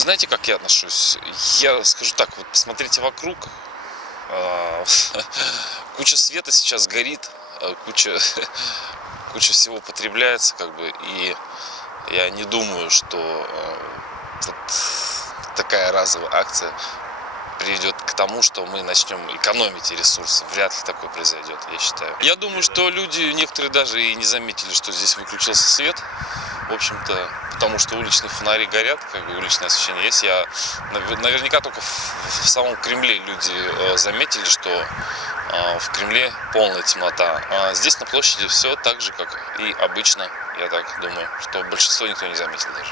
знаете, как я отношусь? Я скажу так, вот посмотрите вокруг. а, Куча света сейчас горит, куча всего потребляется, как бы, и я не думаю, что вот такая разовая акция приведет к тому, что мы начнем экономить ресурсы. Вряд ли такое произойдет, я считаю. Я думаю, что люди, некоторые даже и не заметили, что здесь выключился свет. В общем-то, потому что уличные фонари горят, как бы уличное освещение есть. Наверняка только в самом Кремле люди заметили, что в Кремле полная темнота. А здесь на площади все так же, как и обычно. Я так думаю, что большинство никто не заметил даже.